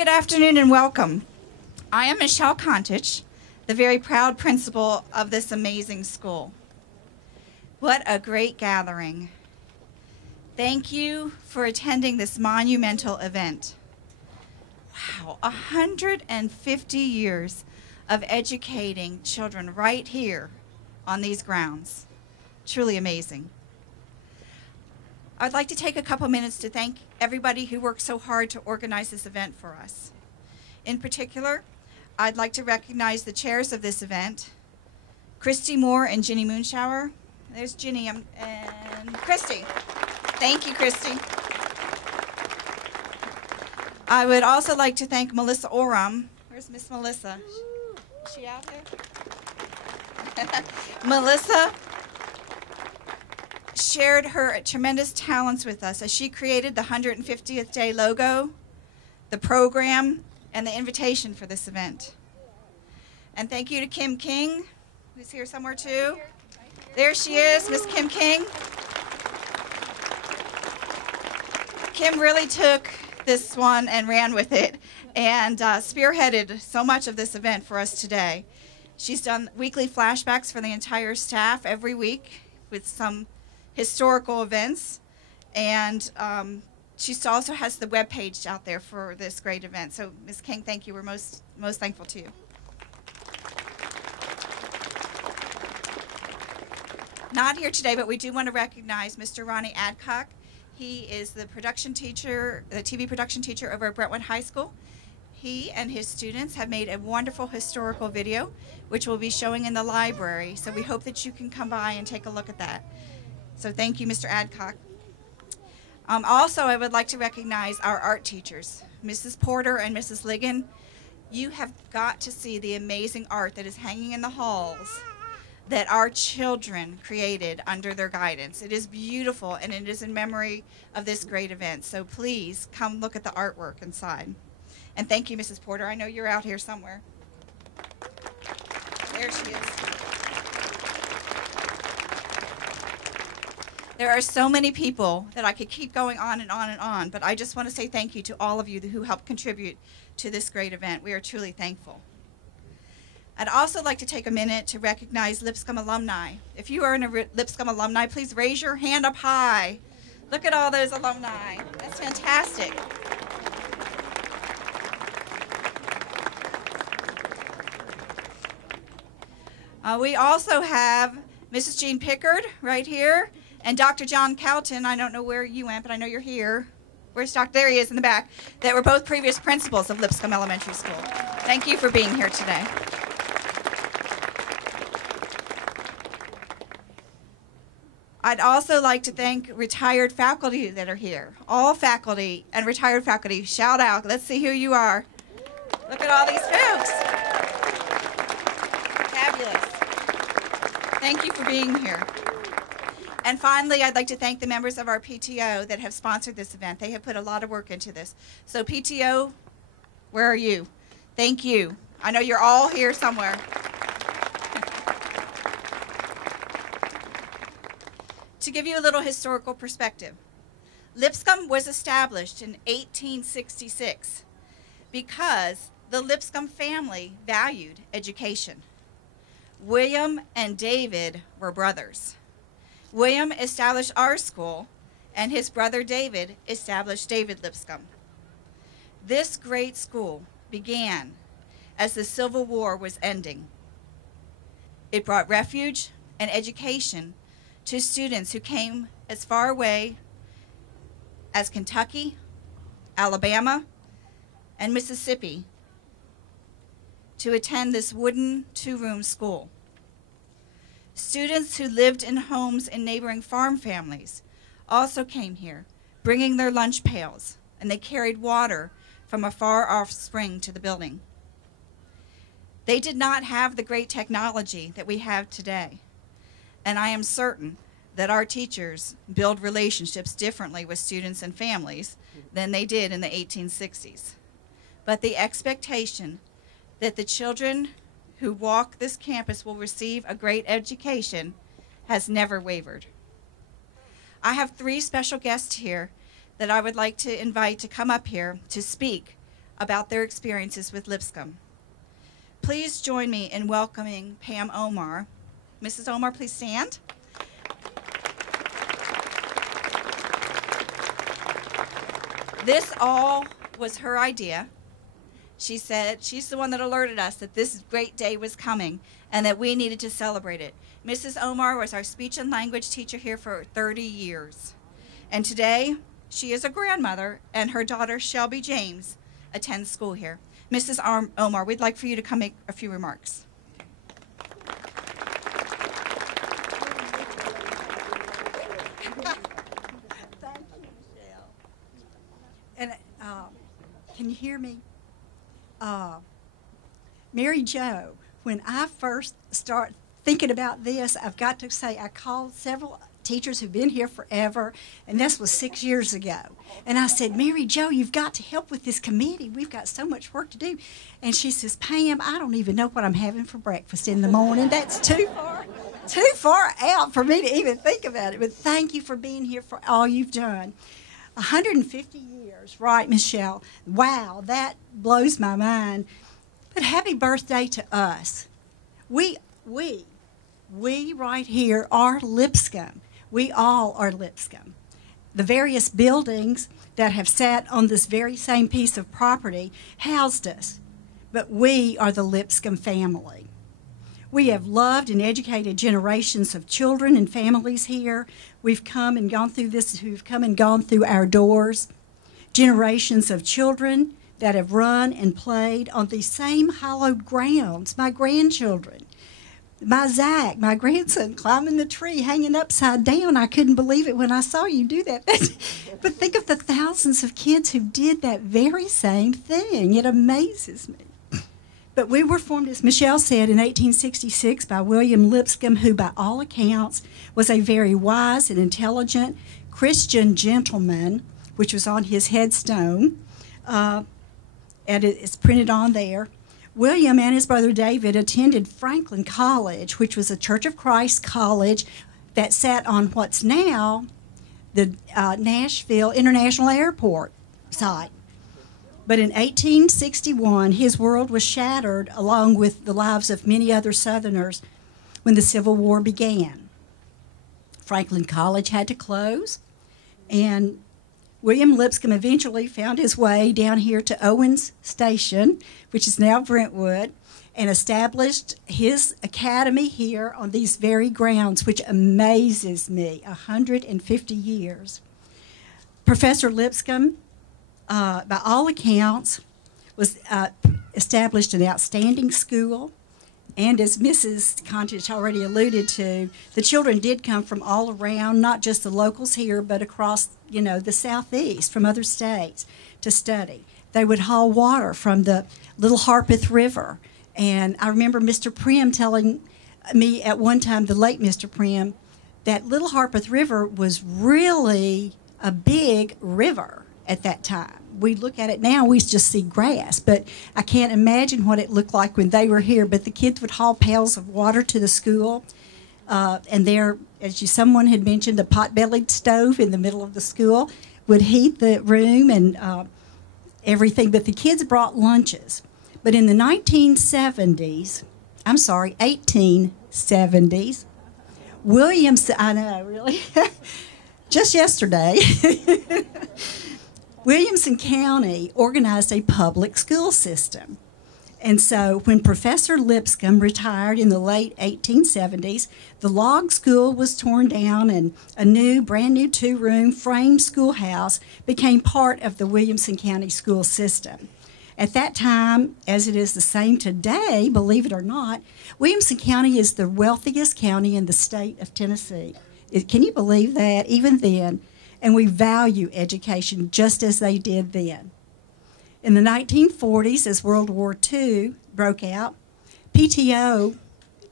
Good afternoon and welcome. I am Michelle Kontich, the very proud principal of this amazing school. What a great gathering. Thank you for attending this monumental event. Wow, 150 years of educating children right here on these grounds. Truly amazing. I'd like to take a couple minutes to thank everybody who worked so hard to organize this event for us. In particular, I'd like to recognize the chairs of this event, Christy Moore and Ginny Moonshower. There's Ginny and Christy. Thank you, Christy. I would also like to thank Melissa Oram. Where's Miss Melissa? Is she out here? Melissa shared her tremendous talents with us as she created the 150th Day logo, the program, and the invitation for this event. And thank you to Kim King, who's here somewhere too. There she is, Miss Kim King. Kim really took this one and ran with it and spearheaded so much of this event for us today. She's done weekly flashbacks for the entire staff every week with some historical events, and she also has the web page out there for this great event. So, Ms. King, thank you. We're most thankful to you. Not here today, but we do want to recognize Mr. Ronnie Adcock. He is the production teacher, the TV production teacher over at Brentwood High School. He and his students have made a wonderful historical video, which we'll be showing in the library. So we hope that you can come by and take a look at that. So thank you, Mr. Adcock. Also, I would like to recognize our art teachers, Mrs. Porter and Mrs. Ligon. You have got to see the amazing art that is hanging in the halls that our children created under their guidance. It is beautiful, and it is in memory of this great event. So please come look at the artwork inside. And thank you, Mrs. Porter. I know you're out here somewhere. There she is. There are so many people that I could keep going on and on and on, but I just want to say thank you to all of you who helped contribute to this great event. We are truly thankful. I'd also like to take a minute to recognize Lipscomb alumni. If you are a Lipscomb alumni, please raise your hand up high. Look at all those alumni. That's fantastic. We also have Mrs. Jean Pickard right here, and Dr. John Calton. I don't know where you went, but I know you're here. Where's Dr.? There he is in the back. That were both previous principals of Lipscomb Elementary School. Thank you for being here today. I'd also like to thank retired faculty that are here. All faculty and retired faculty, shout out. Let's see who you are. Look at all these folks. Fabulous. Thank you for being here. And finally, I'd like to thank the members of our PTO that have sponsored this event. They have put a lot of work into this. So PTO, where are you? Thank you. I know you're all here somewhere. To give you a little historical perspective, Lipscomb was established in 1866 because the Lipscomb family valued education. William and David were brothers. William established our school, and his brother David established David Lipscomb. This great school began as the Civil War was ending. It brought refuge and education to students who came as far away as Kentucky, Alabama, and Mississippi to attend this wooden two-room school. Students who lived in homes in neighboring farm families also came here, bringing their lunch pails, and they carried water from a far-off spring to the building. They did not have the great technology that we have today, and I am certain that our teachers build relationships differently with students and families than they did in the 1860s. But the expectation that the children who walk this campus will receive a great education has never wavered. I have three special guests here that I would like to invite to come up here to speak about their experiences with Lipscomb. Please join me in welcoming Pam Omar. Mrs. Omar, please stand. This all was her idea. She said she's the one that alerted us that this great day was coming and that we needed to celebrate it. Mrs. Omar was our speech and language teacher here for 30 years. And today, she is a grandmother, and her daughter, Shelby James, attends school here. Mrs. Omar, we'd like for you to come make a few remarks. Thank you, Michelle. And can you hear me? Mary Jo, when I first start thinking about this, I've got to say I called several teachers who've been here forever, and this was 6 years ago. And I said, Mary Jo, you've got to help with this committee. We've got so much work to do. And she says, Pam, I don't even know what I'm having for breakfast in the morning. That's too far out for me to even think about it. But thank you for being here, for all you've done. 150 years, right, Michelle? Wow, that blows my mind. But happy birthday to us. We right here are Lipscomb. We all are Lipscomb. The various buildings that have sat on this very same piece of property housed us, but we are the Lipscomb family. We have loved and educated generations of children and families here. We've come and gone through this, who've come and gone through our doors. Generations of children that have run and played on these same hallowed grounds. My grandchildren, my Zach, my grandson, climbing the tree, hanging upside down. I couldn't believe it when I saw you do that. But think of the thousands of kids who did that very same thing. It amazes me. But we were formed, as Michelle said, in 1866 by William Lipscomb, who by all accounts was a very wise and intelligent Christian gentleman, which was on his headstone, and it's printed on there. William and his brother David attended Franklin College, which was a Church of Christ college that sat on what's now the Nashville International Airport site. But in 1861, his world was shattered, along with the lives of many other Southerners, when the Civil War began. Franklin College had to close, and William Lipscomb eventually found his way down here to Owens Station, which is now Brentwood, and established his academy here on these very grounds, which amazes me, 150 years. Professor Lipscomb, by all accounts, was established an outstanding school, and as Mrs. Contich already alluded to, the children did come from all around, not just the locals here, but across, the southeast, from other states, to study. They would haul water from the Little Harpeth River, and I remember Mr. Prim telling me at one time, the late Mr. Prim, that Little Harpeth River was really a big river at that time. We look at it now, we just see grass, but I can't imagine what it looked like when they were here. But the kids would haul pails of water to the school, and there, someone had mentioned, a pot-bellied stove in the middle of the school would heat the room and everything. But the kids brought lunches. But in the 1870s, Williamson, I know, really, just yesterday, Williamson County organized a public school system. And so when Professor Lipscomb retired in the late 1870s, the log school was torn down and a brand new 2-room frame schoolhouse became part of the Williamson County school system. At that time, as it is the same today, believe it or not, Williamson County is the wealthiest county in the state of Tennessee. Can you believe that? Even then. And we value education just as they did then. In the 1940s, as World War II broke out, PTO,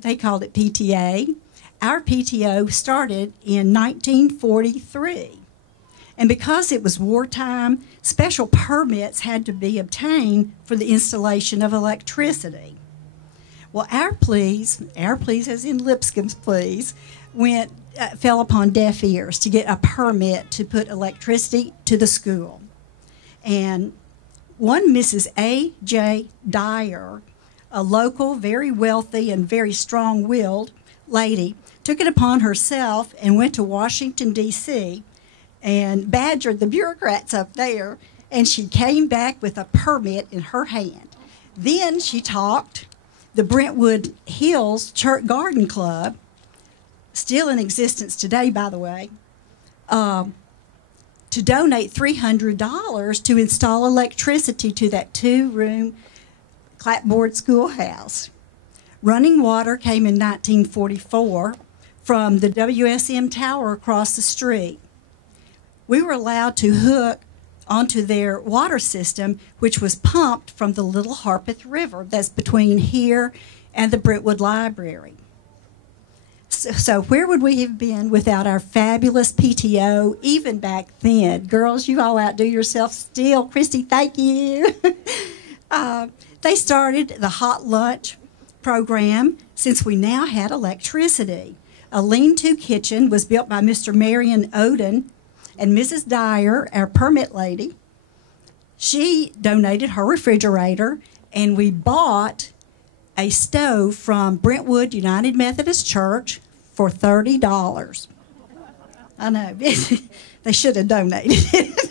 they called it PTA, our PTO started in 1943. And because it was wartime, special permits had to be obtained for the installation of electricity. Well, our pleas as in Lipscomb's pleas, fell upon deaf ears to get a permit to put electricity to the school. And One Mrs. A.J. Dyer, a local, very wealthy and very strong-willed lady, took it upon herself and went to Washington, D.C., and badgered the bureaucrats up there, and she came back with a permit in her hand. Then she talked the Brentwood Hills Church Garden Club, still in existence today, by the way, to donate $300 to install electricity to that 2-room clapboard schoolhouse. Running water came in 1944 from the WSM tower across the street. We were allowed to hook onto their water system, which was pumped from the Little Harpeth River that's between here and the Brentwood Library. So where would we have been without our fabulous PTO, even back then? Girls, you all outdo yourself still. Christy, thank you. They started the hot lunch program since we now had electricity. A lean-to kitchen was built by Mr. Marion Oden, and Mrs. Dyer, our permit lady, she donated her refrigerator, and we bought a stove from Brentwood United Methodist Church for $30. I know. They should have donated it.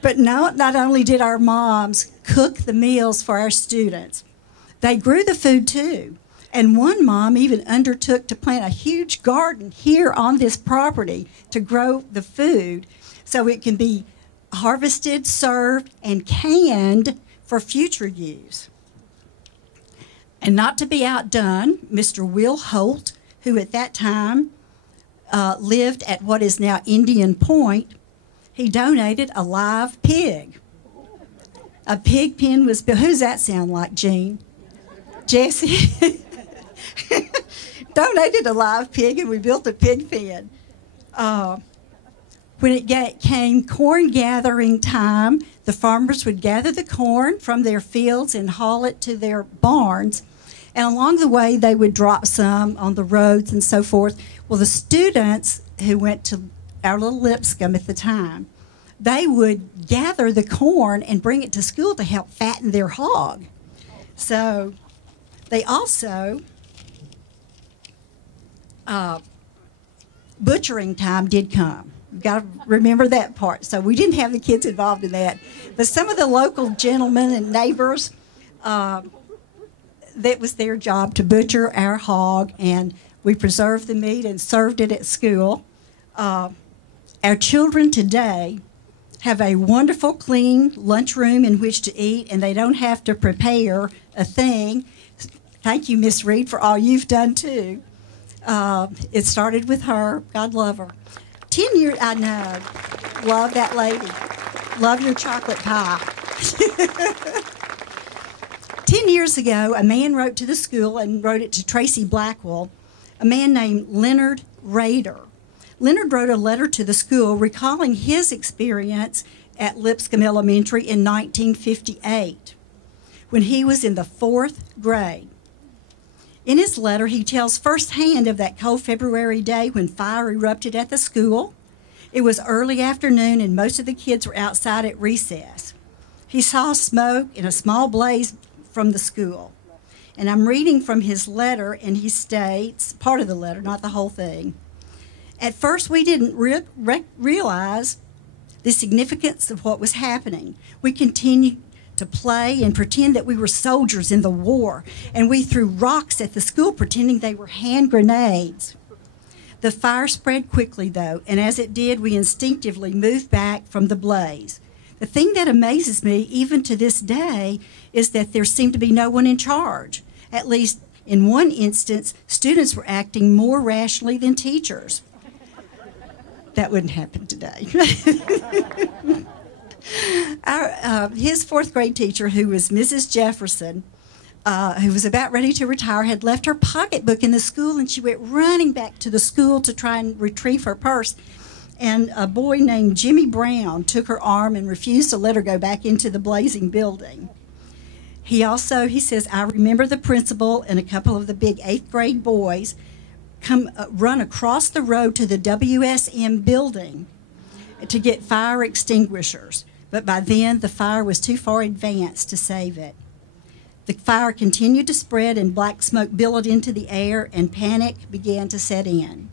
But not only did our moms cook the meals for our students, they grew the food too. And one mom even undertook to plant a huge garden here on this property to grow the food so it can be harvested, served, and canned for future use. And not to be outdone, Mr. Will Holt, who at that time lived at what is now Indian Point, he donated a live pig. A pig pen was built. Who's that sound like, Jean? Jesse? Donated a live pig, and we built a pig pen. When it came corn gathering time, the farmers would gather the corn from their fields and haul it to their barns. And along the way, they would drop some on the roads and so forth. Well, the students who went to our little Lipscomb at the time, they would gather the corn and bring it to school to help fatten their hog. So they also, butchering time did come. You've got to remember that part. So we didn't have the kids involved in that. But some of the local gentlemen and neighbors, that was their job to butcher our hog, and we preserved the meat and served it at school. Our children today have a wonderful, clean lunchroom in which to eat, and they don't have to prepare a thing. Thank you, Miss Reed, for all you've done, too. It started with her. God love her. 10 years, I know. Love that lady. Love your chocolate pie. 10 years ago, a man wrote to the school and wrote it to Tracy Blackwell, a man named Leonard Rader. Leonard wrote a letter to the school recalling his experience at Lipscomb Elementary in 1958 when he was in the 4th grade. In his letter, he tells firsthand of that cold February day when fire erupted at the school. It was early afternoon, and most of the kids were outside at recess. He saw smoke and a small blaze from the school. And I'm reading from his letter, and he states, part of the letter, not the whole thing. At first, we didn't realize the significance of what was happening. We continued to play and pretend that we were soldiers in the war, and we threw rocks at the school pretending they were hand grenades. The fire spread quickly, though, and as it did, we instinctively moved back from the blaze. The thing that amazes me, even to this day, is that there seemed to be no one in charge. At least in one instance, students were acting more rationally than teachers. That wouldn't happen today. His 4th grade teacher, who was Mrs. Jefferson, who was about ready to retire, had left her pocketbook in the school, and she went running back to the school to try and retrieve her purse. And a boy named Jimmy Brown took her arm and refused to let her go back into the blazing building. He says, I remember the principal and a couple of the big 8th grade boys run across the road to the WSM building to get fire extinguishers. But by then, the fire was too far advanced to save it. The fire continued to spread and black smoke billowed into the air, and panic began to set in.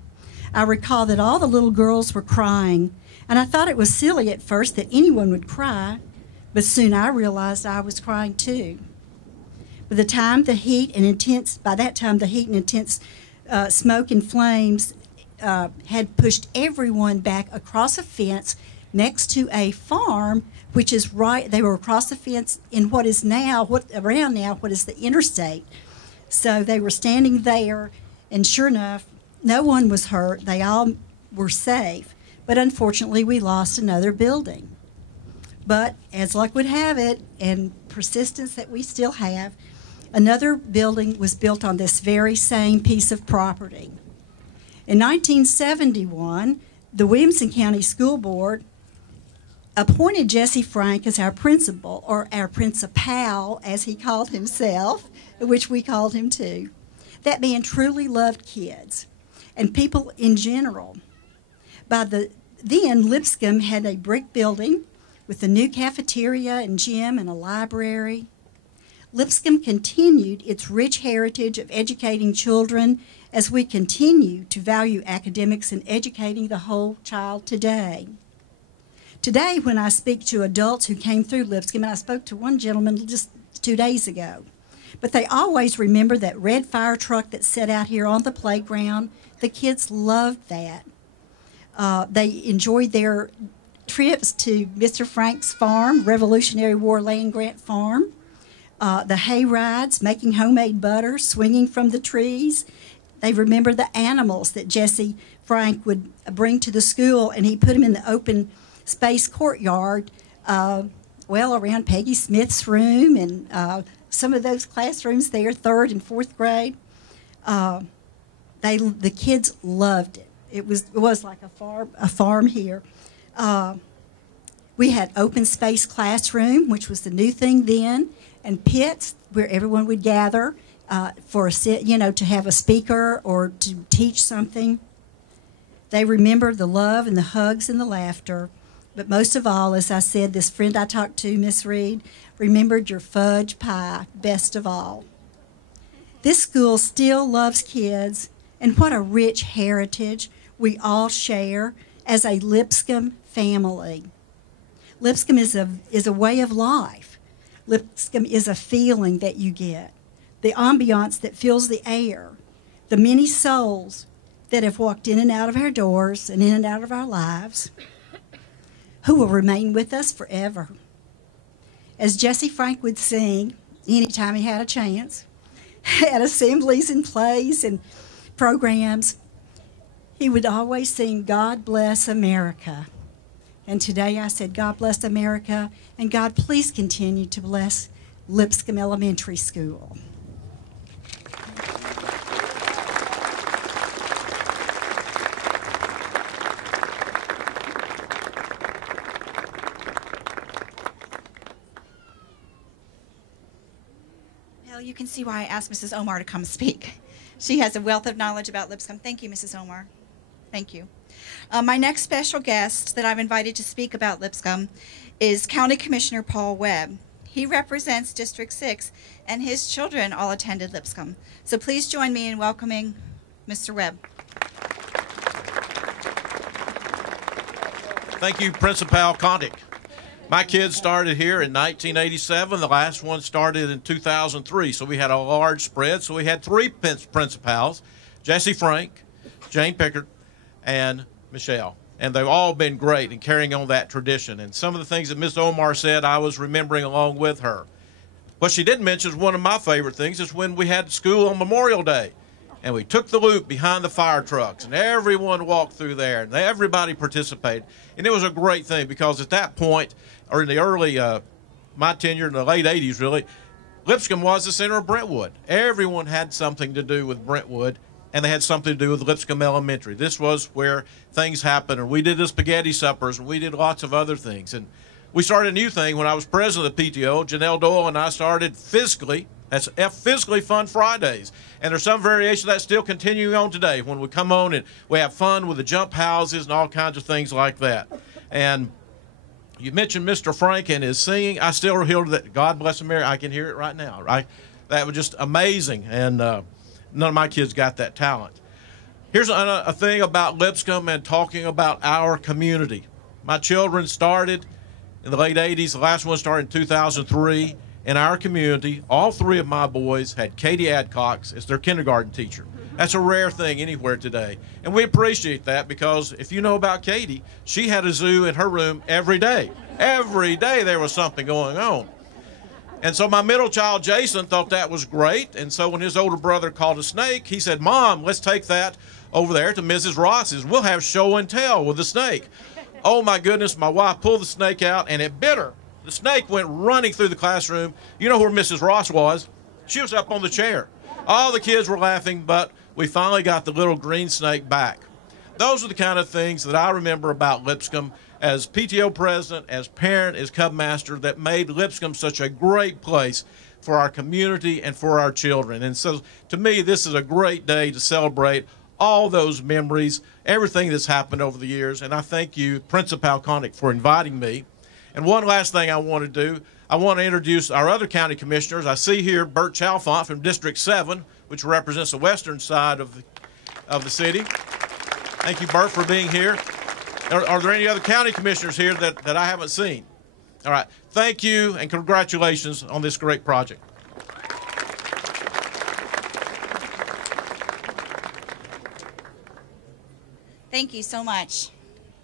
I recall that all the little girls were crying, and I thought it was silly at first that anyone would cry, but soon I realized I was crying too. By that time, the heat and intense smoke and flames had pushed everyone back across a fence next to a farm, which is right. They were across the fence in what is what is the interstate. So they were standing there, and sure enough, no one was hurt. They all were safe. But unfortunately, we lost another building. But as luck would have it, and persistence that we still have, another building was built on this very same piece of property. In 1971, the Williamson County School Board appointed Jesse Frank as our principal, or our principal, as he called himself, which we called him too. That man truly loved kids and people in general. Then, Lipscomb had a brick building with a new cafeteria and gym and a library. Lipscomb continued its rich heritage of educating children as we continue to value academics and educating the whole child today. Today, when I speak to adults who came through Lipscomb, and I spoke to one gentleman just 2 days ago, but they always remember that red fire truck that sat out here on the playground. The kids loved that. They enjoyed their trips to Mr. Frank's farm, Revolutionary War Land Grant Farm, the hay rides, making homemade butter, swinging from the trees. They remember the animals that Jesse Frank would bring to the school, and he put them in the open space courtyard, around Peggy Smith's room and some of those classrooms there, 3rd and 4th grade. The kids loved it. It was like a farm here. We had open space classroom, which was the new thing then, and pits where everyone would gather to have a speaker or to teach something. They remember the love and the hugs and the laughter. But most of all, as I said, this friend I talked to, Miss Reed, remembered your fudge pie best of all. This school still loves kids, and what a rich heritage we all share as a Lipscomb family. Lipscomb is a way of life. Lipscomb is a feeling that you get, the ambiance that fills the air, the many souls that have walked in and out of our doors and in and out of our lives, who will remain with us forever. As Jesse Frank would sing anytime he had a chance, at assemblies and plays and programs, he would always sing, "God Bless America." And today I said, God bless America, and God, please continue to bless Lipscomb Elementary School. Well, you can see why I asked Mrs. Omar to come speak. She has a wealth of knowledge about Lipscomb. Thank you, Mrs. Omar. Thank you. My next special guest that I've invited to speak about Lipscomb is County Commissioner Paul Webb. He represents District 6, and his children all attended Lipscomb. So please join me in welcoming Mr. Webb. Thank you, Principal Condick. My kids started here in 1987. The last one started in 2003, so we had a large spread. So we had 3 principals, Jesse Frank, Jane Pickard, and Michelle. And they've all been great in carrying on that tradition. And some of the things that Ms. Omar said, I was remembering along with her. What she didn't mention is one of my favorite things is when we had school on Memorial Day. And we took the loop behind the fire trucks, and everyone walked through there, and everybody participated. And it was a great thing because at that point, or in the early, my tenure in the late 80s really, Lipscomb was the center of Brentwood. Everyone had something to do with Brentwood, and they had something to do with Lipscomb Elementary. This was where things happened, and we did the spaghetti suppers, and we did lots of other things. And we started a new thing when I was president of the PTO. Janelle Doyle and I started physically That's Physically Fun Fridays. And there's some variation of that still continuing on today when we come on and we have fun with the jump houses and all kinds of things like that. And you mentioned Mr. Frank and his singing. I still hear that. God bless America. I can hear it right now, right? That was just amazing. And none of my kids got that talent. Here's a thing about Lipscomb and talking about our community. My children started in the late 80s. The last one started in 2003. In our community, all three of my boys had Katie Adcox as their kindergarten teacher. That's a rare thing anywhere today. And we appreciate that because if you know about Katie, she had a zoo in her room every day. Every day there was something going on. And so my middle child, Jason, thought that was great. And so when his older brother caught a snake, he said, "Mom, let's take that over there to Mrs. Ross's. We'll have show and tell with the snake." Oh, my goodness, my wife pulled the snake out, and it bit her. The snake went running through the classroom. You know where Mrs. Ross was? She was up on the chair. All the kids were laughing, but we finally got the little green snake back. Those are the kind of things that I remember about Lipscomb as PTO president, as parent, as Cub Master, that made Lipscomb such a great place for our community and for our children. And so, to me, this is a great day to celebrate all those memories, everything that's happened over the years. And I thank you, Principal Connick, for inviting me. And one last thing I want to do, I want to introduce our other county commissioners. I see here Bert Chalfont from District 7, which represents the western side of the city. Thank you, Bert, for being here. Are there any other county commissioners here that I haven't seen? All right. Thank you and congratulations on this great project. Thank you so much.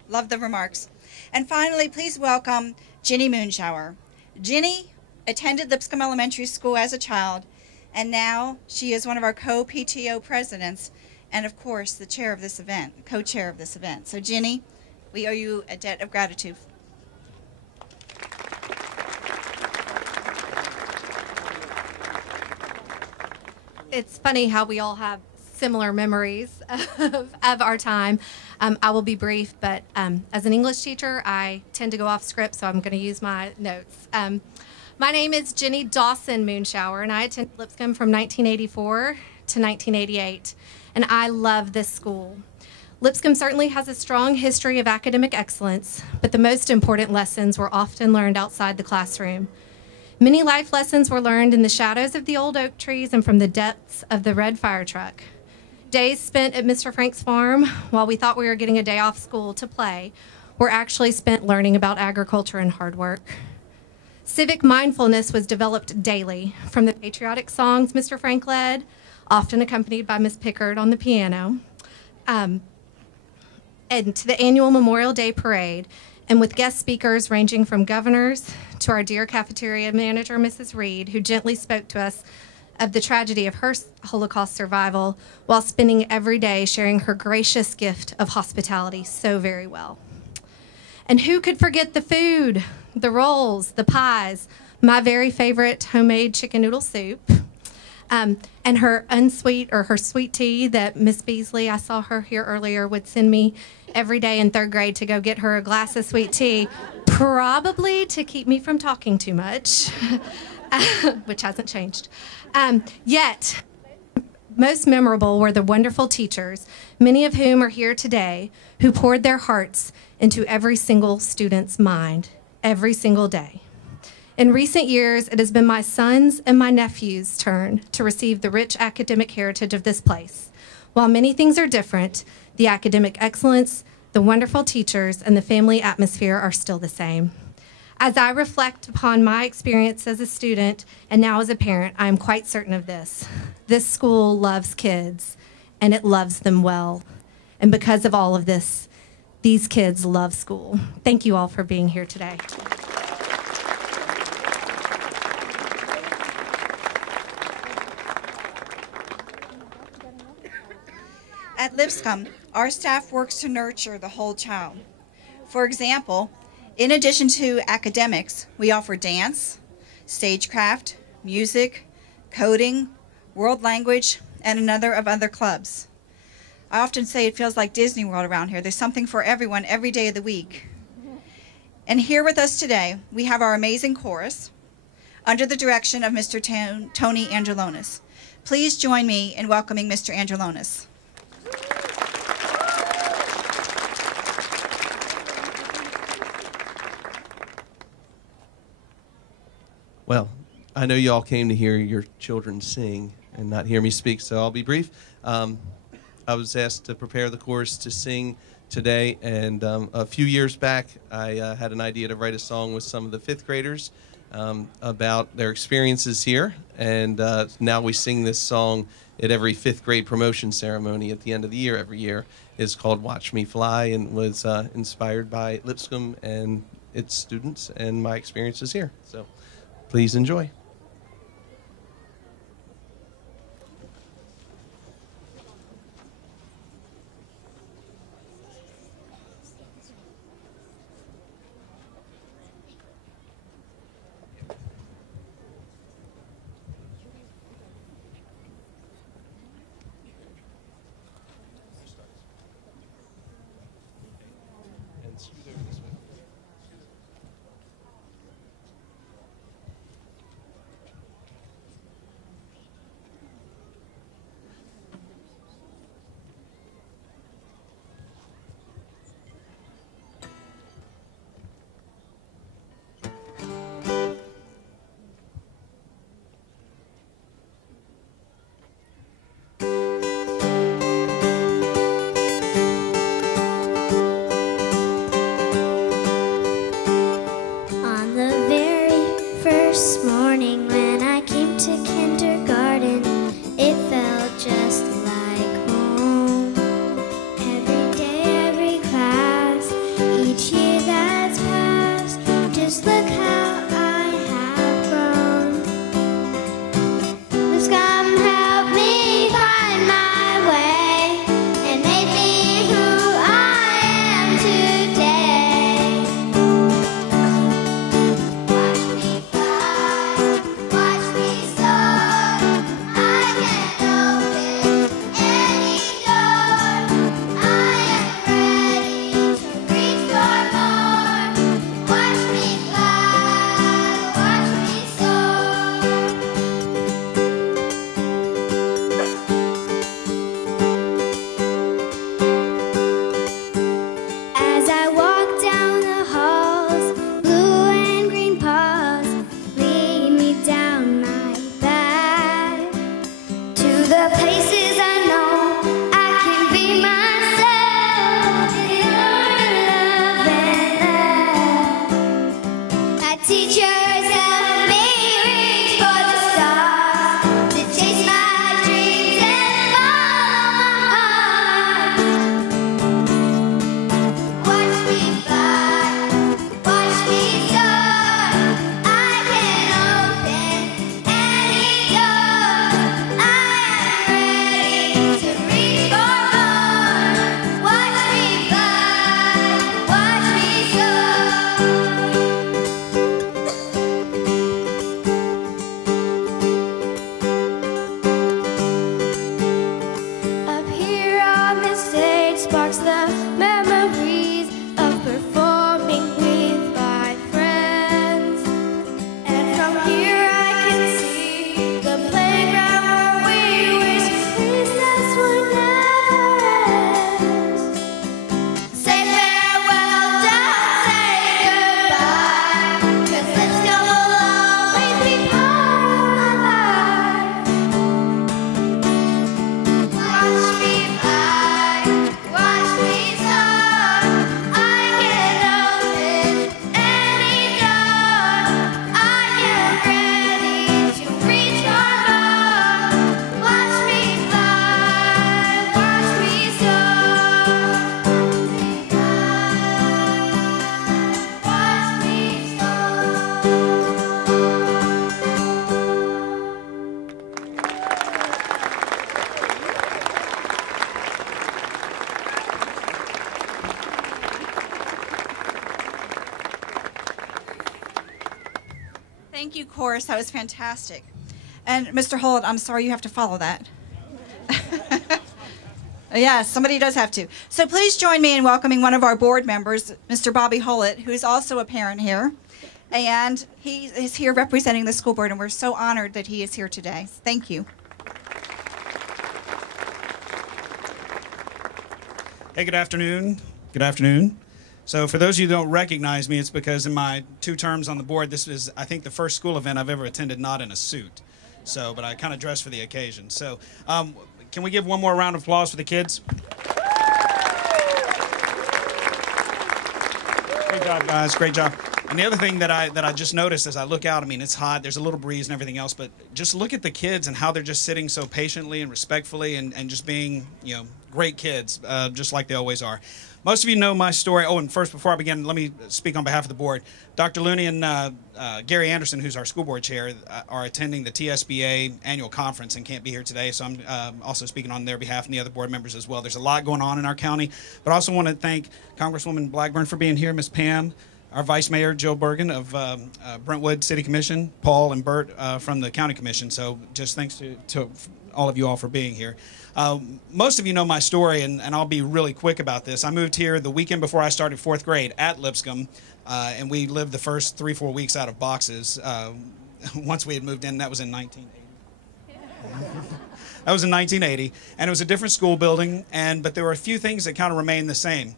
Love the remarks. And finally, please welcome Ginny Moonshower. Ginny attended Lipscomb Elementary School as a child, and now she is one of our co-PTO presidents and, of course, the chair of this event, co-chair of this event. So, Ginny, we owe you a debt of gratitude. It's funny how we all have similar memories of our time. I will be brief, but as an English teacher, I tend to go off script, so I'm going to use my notes. My name is Jenny Dawson Moonshower, and I attended Lipscomb from 1984 to 1988, and I love this school. Lipscomb certainly has a strong history of academic excellence, but the most important lessons were often learned outside the classroom. Many life lessons were learned in the shadows of the old oak trees and from the depths of the red fire truck. Days spent at Mr. Frank's farm while we thought we were getting a day off school to play were actually spent learning about agriculture and hard work. Civic mindfulness was developed daily from the patriotic songs Mr. Frank led, often accompanied by Miss Pickard on the piano, and to the annual Memorial Day parade, and with guest speakers ranging from governors to our dear cafeteria manager, Mrs. Reed, who gently spoke to us of the tragedy of her Holocaust survival while spending every day sharing her gracious gift of hospitality so very well. And who could forget the food, the rolls, the pies, my very favorite homemade chicken noodle soup, and her her sweet tea that Miss Beasley, I saw her here earlier, would send me every day in 3rd grade to go get her a glass of sweet tea, probably to keep me from talking too much, which hasn't changed. Yet, most memorable were the wonderful teachers, many of whom are here today, who poured their hearts into every single student's mind, every single day. In recent years, it has been my sons and my nephew's turn to receive the rich academic heritage of this place. While many things are different, the academic excellence, the wonderful teachers, and the family atmosphere are still the same. As I reflect upon my experience as a student and now as a parent, I am quite certain of this. This school loves kids, and it loves them well. And because of all of this, these kids love school. Thank you all for being here today. At Lipscomb, our staff works to nurture the whole child. For example, in addition to academics, we offer dance, stagecraft, music, coding, world language, and another of other clubs. I often say it feels like Disney World around here. There's something for everyone every day of the week. And here with us today, we have our amazing chorus, under the direction of Mr. Tony Angelonis. Please join me in welcoming Mr. Angelonis. Well, I know you all came to hear your children sing and not hear me speak, so I'll be brief. I was asked to prepare the chorus to sing today, and a few years back, I had an idea to write a song with some of the fifth graders about their experiences here, and now we sing this song at every fifth grade promotion ceremony at the end of the year every year. It's called Watch Me Fly and was inspired by Lipscomb and its students and my experiences here. So please enjoy. Thank you, chorus. That was fantastic. And Mr. Holt, I'm sorry you have to follow that. Yeah, somebody does have to. So please join me in welcoming one of our board members, Mr. Bobby Hullett, who is also a parent here. And he is here representing the school board, and we're so honored that he is here today. Thank you. Hey, good afternoon. Good afternoon. So for those of you who don't recognize me, it's because in my 2 terms on the board, this is, I think, the first school event I've ever attended not in a suit. So, but I kind of dressed for the occasion. So can we give one more round of applause for the kids? Great job, guys. Great job. And the other thing that I just noticed as I look out, I mean, it's hot, there's a little breeze and everything else, but just look at the kids and how they're just sitting so patiently and respectfully and just being, you know, great kids, just like they always are. Most of you know my story. Oh, and first, before I begin, let me speak on behalf of the board. Dr. Looney and Gary Anderson, who's our school board chair, are attending the TSBA annual conference and can't be here today, so I'm also speaking on their behalf and the other board members as well. There's a lot going on in our county, but I also want to thank Congresswoman Blackburn for being here, Ms. Pam, our Vice Mayor, Joe Bergen of Brentwood City Commission, Paul and Bert from the County Commission. So just thanks to all of you all for being here. Most of you know my story, and I'll be really quick about this. I moved here the weekend before I started 4th grade at Lipscomb, and we lived the first 3-4 weeks out of boxes. Once we had moved in, that was in 1980. That was in 1980, and it was a different school building, but there were a few things that kind of remained the same.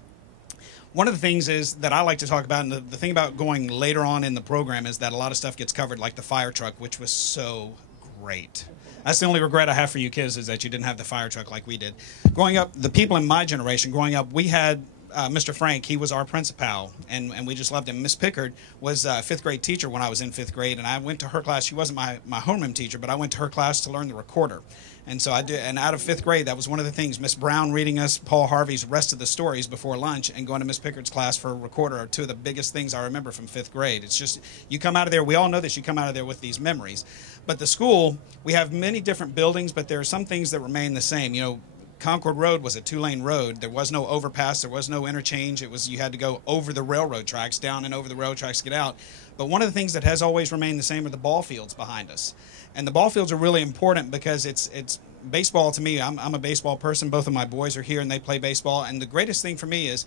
One of the things is that I like to talk about, and the thing about going later on in the program is that a lot of stuff gets covered, like the fire truck, which was so great. That's the only regret I have for you kids, is that you didn't have the fire truck like we did. Growing up, the people in my generation, growing up, we had Mr. Frank. He was our principal, and we just loved him. Miss Pickard was a 5th grade teacher when I was in 5th grade, and I went to her class. She wasn't my homeroom teacher, but I went to her class to learn the recorder. And so I did, and out of 5th grade, that was one of the things. Miss Brown reading us Paul Harvey's Rest of the Stories before lunch, and going to Miss Pickard's class for a recorder are 2 of the biggest things I remember from 5th grade. It's just, you come out of there, we all know this, you come out of there with these memories. But the school, we have many different buildings, but there are some things that remain the same. You know, Concord Road was a 2-lane road. There was no overpass, there was no interchange. It was, you had to go over the railroad tracks, down and over the railroad tracks to get out. But one of the things that has always remained the same are the ball fields behind us. And the ball fields are really important because it's baseball to me. I'm a baseball person. Both of my boys are here and they play baseball. And the greatest thing for me is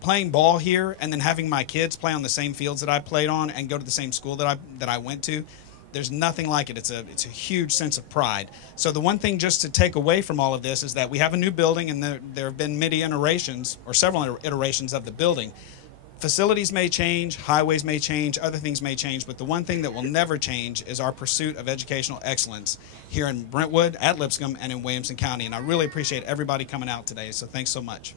playing ball here and then having my kids play on the same fields that I played on and go to the same school that I went to. There's nothing like it. It's a huge sense of pride. So the one thing just to take away from all of this is that we have a new building, and there have been many iterations or several iterations of the building. Facilities may change, highways may change, other things may change, but the one thing that will never change is our pursuit of educational excellence here in Brentwood, at Lipscomb, and in Williamson County. And I really appreciate everybody coming out today, so thanks so much.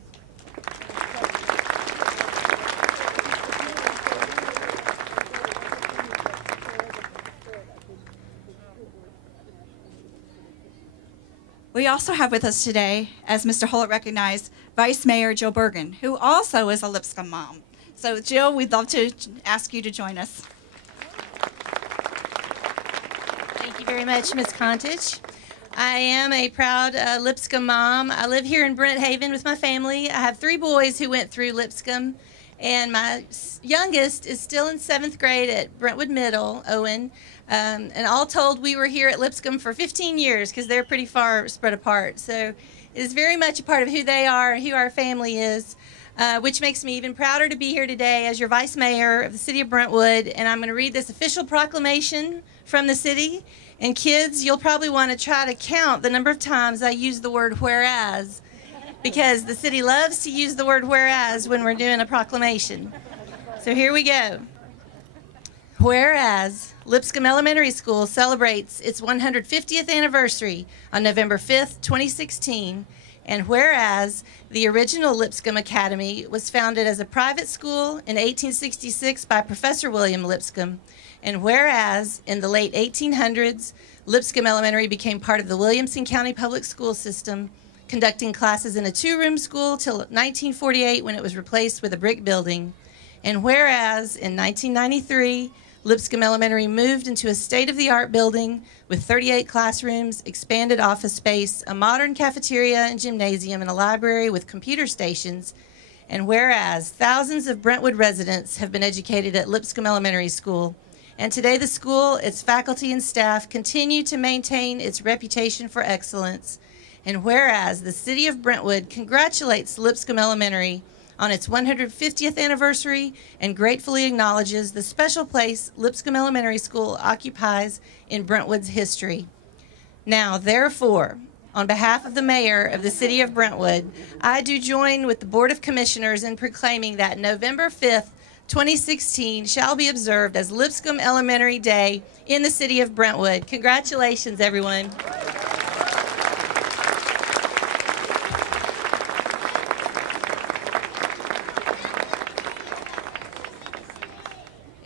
We also have with us today, as Mr. Holt recognized, Vice Mayor Jill Bergen, who also is a Lipscomb mom. So, Jill, we'd love to ask you to join us. Thank you very much, Ms. Contich. I am a proud Lipscomb mom. I live here in Brent Haven with my family. I have 3 boys who went through Lipscomb, and my youngest is still in 7th grade at Brentwood Middle, Owen. And all told, we were here at Lipscomb for 15 years because they're pretty far spread apart. So it is very much a part of who they are and who our family is. Which makes me even prouder to be here today as your Vice Mayor of the City of Brentwood. And I'm going to read this official proclamation from the city. And kids, you'll probably want to try to count the number of times I use the word whereas, because the city loves to use the word whereas when we're doing a proclamation. So here we go. Whereas Lipscomb Elementary School celebrates its 150th anniversary on November 5th, 2016. And whereas the original Lipscomb Academy was founded as a private school in 1866 by Professor William Lipscomb, and whereas in the late 1800s, Lipscomb Elementary became part of the Williamson County Public School System, conducting classes in a 2-room school till 1948 when it was replaced with a brick building. And whereas in 1993, Lipscomb Elementary moved into a state-of-the-art building with 38 classrooms, expanded office space, a modern cafeteria and gymnasium, and a library with computer stations. And whereas thousands of Brentwood residents have been educated at Lipscomb Elementary School, and today the school, its faculty and staff continue to maintain its reputation for excellence. And whereas the City of Brentwood congratulates Lipscomb Elementary on its 150th anniversary and gratefully acknowledges the special place Lipscomb Elementary School occupies in Brentwood's history. Now, therefore, on behalf of the mayor of the city of Brentwood, I do join with the Board of Commissioners in proclaiming that November 5th, 2016 shall be observed as Lipscomb Elementary Day in the city of Brentwood. Congratulations, everyone.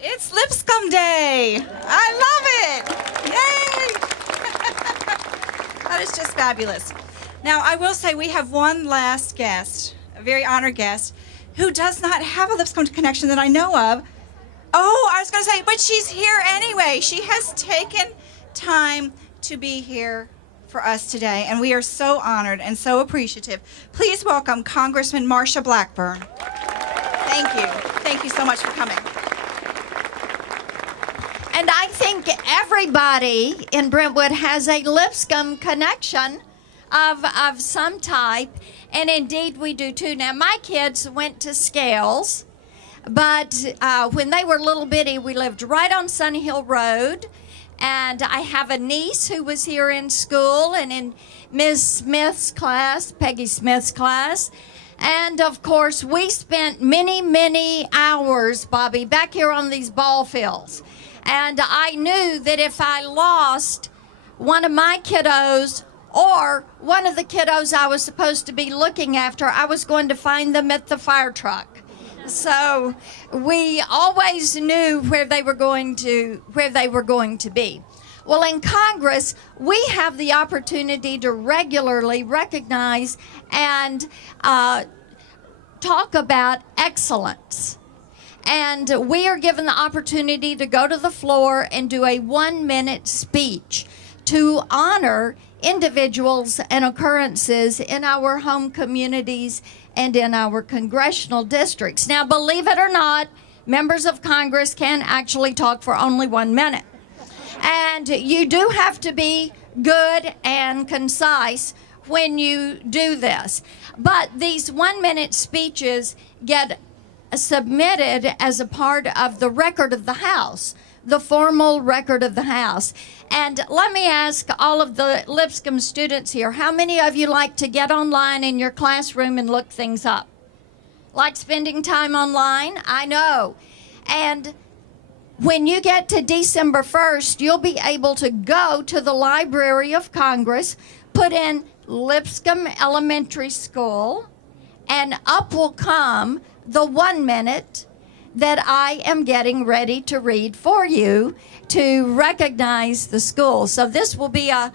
It's Lipscomb Day. I love it. Yay! That is just fabulous. Now, I will say we have one last guest, a very honored guest, who does not have a Lipscomb connection that I know of. Oh, I was going to say, but she's here anyway. She has taken time to be here for us today, and we are so honored and so appreciative. Please welcome Congressman Marsha Blackburn. Thank you. Thank you so much for coming. And I think everybody in Brentwood has a Lipscomb connection of some type, and indeed we do too. Now, my kids went to Scales, but when they were little bitty, we lived right on Sunny Hill Road, and I have a niece who was here in school and in Ms. Smith's class, Peggy Smith's class. And, of course, we spent many, many hours, Bobby, back here on these ball fields. And I knew that if I lost one of my kiddos or one of the kiddos I was supposed to be looking after, I was going to find them at the fire truck. So we always knew where they were going to be. Well, in Congress, we have the opportunity to regularly recognize and talk about excellence. And we are given the opportunity to go to the floor and do a 1-minute speech to honor individuals and occurrences in our home communities and in our congressional districts. Now, believe it or not, members of Congress can actually talk for only 1 minute. And you do have to be good and concise when you do this. But these 1-minute speeches get submitted as a part of the record of the House, the formal record of the House. And let me ask all of the Lipscomb students here, how many of you like to get online in your classroom and look things up? Like spending time online? I know. And when you get to December 1st, you'll be able to go to the Library of Congress, put in Lipscomb Elementary School, and up will come the 1 minute that I am getting ready to read for you to recognize the school. So this will be a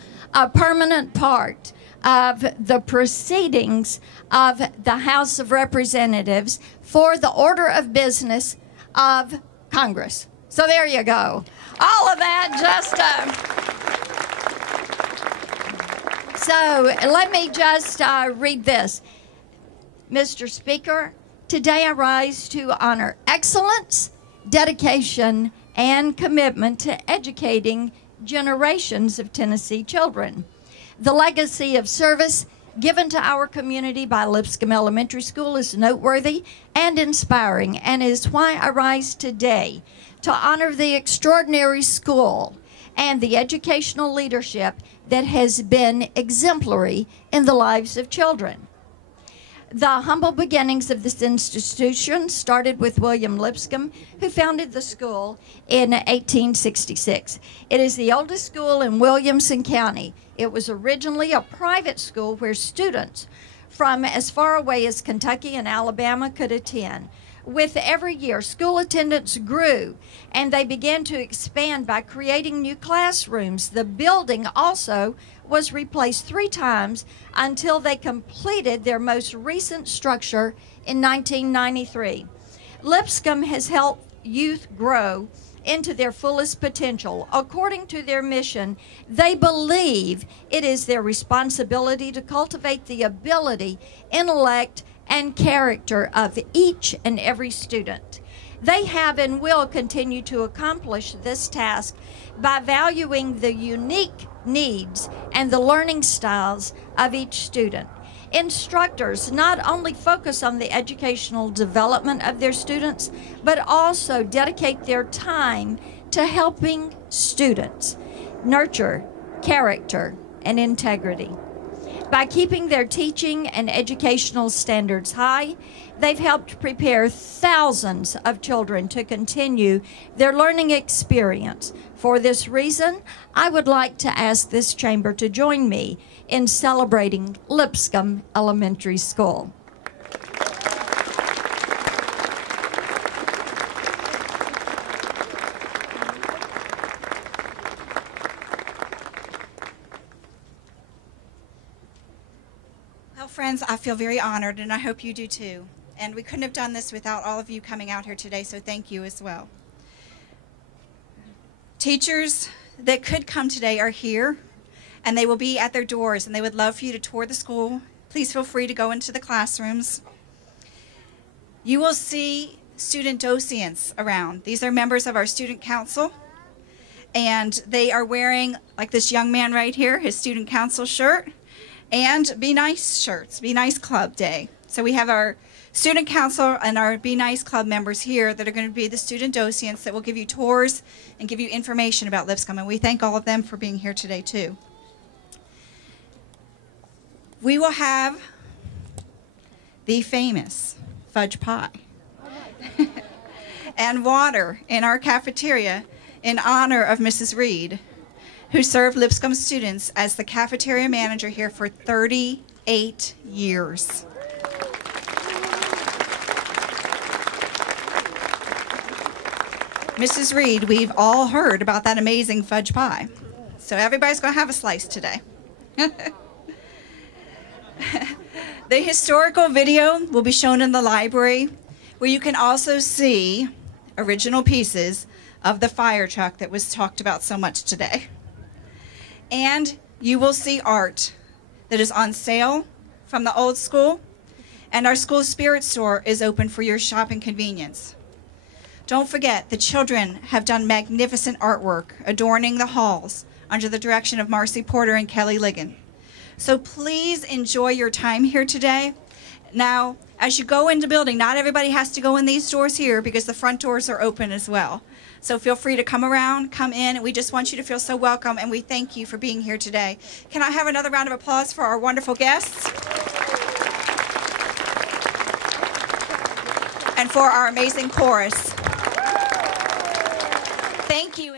permanent part of the proceedings of the House of Representatives for the order of business of Congress. So there you go. All of that just... So let me just read this. Mr. Speaker, today I rise to honor excellence, dedication, and commitment to educating generations of Tennessee children. The legacy of service given to our community by Lipscomb Elementary School is noteworthy and inspiring, and is why I rise today to honor the extraordinary school and the educational leadership that has been exemplary in the lives of children. The humble beginnings of this institution started with William Lipscomb, who founded the school in 1866. It is the oldest school in Williamson County. It was originally a private school where students from as far away as Kentucky and Alabama could attend. With every year, school attendance grew, and they began to expand by creating new classrooms. The building also was replaced 3 times until they completed their most recent structure in 1993. Lipscomb has helped youth grow into their fullest potential. According to their mission, they believe it is their responsibility to cultivate the ability, intellect, and character of each and every student. They have and will continue to accomplish this task by valuing the unique needs and the learning styles of each student. Instructors not only focus on the educational development of their students, but also dedicate their time to helping students nurture character and integrity. By keeping their teaching and educational standards high, they've helped prepare thousands of children to continue their learning experience. For this reason, I would like to ask this chamber to join me in celebrating Lipscomb Elementary School. Well, friends, I feel very honored, and I hope you do too. And we couldn't have done this without all of you coming out here today, so thank you as well. Teachers that could come today are here, and they will be at their doors, and they would love for you to tour the school. Please feel free to go into the classrooms. You will see student docents around. These are members of our student council, and they are wearing, like this young man right here, his student council shirt, and Be Nice shirts, Be Nice Club Day. So we have our student council and our Be Nice Club members here that are going to be the student docents that will give you tours and give you information about Lipscomb, and we thank all of them for being here today too. We will have the famous fudge pie and water in our cafeteria in honor of Mrs. Reed, who served Lipscomb students as the cafeteria manager here for 38 years. Mrs. Reed, we've all heard about that amazing fudge pie. So everybody's going to have a slice today. The historical video will be shown in the library, where you can also see original pieces of the fire truck that was talked about so much today. And you will see art that is on sale from the old school, and our school spirit store is open for your shopping convenience. Don't forget, the children have done magnificent artwork adorning the halls under the direction of Marcy Porter and Kelly Ligon. So please enjoy your time here today. Now, as you go into the building, not everybody has to go in these doors here because the front doors are open as well. So feel free to come around, come in, and we just want you to feel so welcome, and we thank you for being here today. Can I have another round of applause for our wonderful guests? And for our amazing chorus. Thank you.